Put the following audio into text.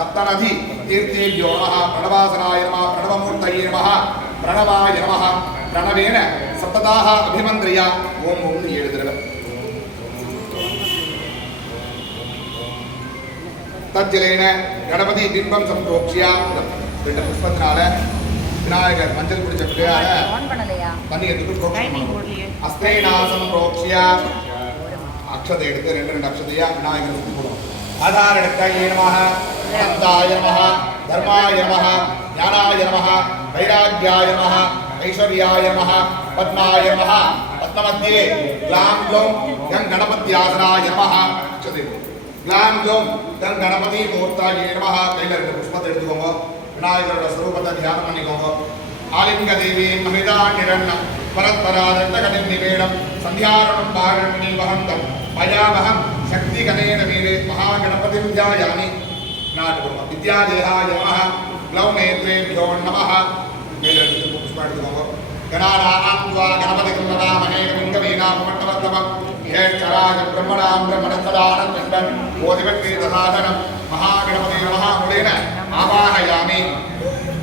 सप्तनदी तीर्थेभ्यो नमः प्रणवासनाय नमः प्रणवमूर्तये नमः प्रणवाय नमः प्रणवेन सप्तदाः अभिमन्त्र्य ओम ओम 7 தடவை तज्जलेन गणपति बिंबम संप्रोक्ष्य ரெண்டு புஷ்பத்தினால விநாயகர் மஞ்சள் குடிச்ச பிள்ளையார தண்ணி எடுத்து புரோக்ஷம் அஸ்தேனாசம் புரோக்ஷ்ய அக்ஷதை எடுத்து ரெண்டு அக்ஷதையா விநாயகர் சுத்தி போடுவோம் ஆதாரடக்காய நமஹ அனந்தாய நமஹ தர்மாய நமஹ ஞானாய நமஹ வைராக்யாய நமஹ ஐஸ்வர்யாய நமஹ பத்மாய நமஹ பத்மமத்யே க்லாம் க்ளௌம் யம் கணபத்யாசனாய நமஹ அக்ஷதை க்லாம் க்ளௌம் யம் கணபதி மூர்த்தாய நமஹ கையில ரெண்டு புஷ்பத்தை எடுத்துக்கோங்க விநாயகரோட ஸ்வரூபத்தை தியானம் பண்ணிக்கோங்க ஆலிங்க தேவி மகிதா நிரண்ணம் பரத்பராதண்டகடின் நிவேடம் சந்தியாரணம் பாகண்மணி வகந்தம் பயாவகம் சக்தி கணேன வீரே மகாகணபதிம் தியாயாமி நாட்டுவோம் வித்யாதேகாய நமஹ க்ளௌம் நேத்ரேभ्यो நமஹ கையில ரெண்டு புஷ்பம் எடுத்துக்கோங்க கணானாம் த்வா கணபதிம் நமாமஹே கவிங்கவீனாமமட்டவத்தமம் ஏச்சராஜ பிரம்மணாம் பிரம்மணசதானம் கண்டன் ஓதிவக்தி தசாதனம் மகாகணபதி நமஹ முலேன ஆவாஹயாமி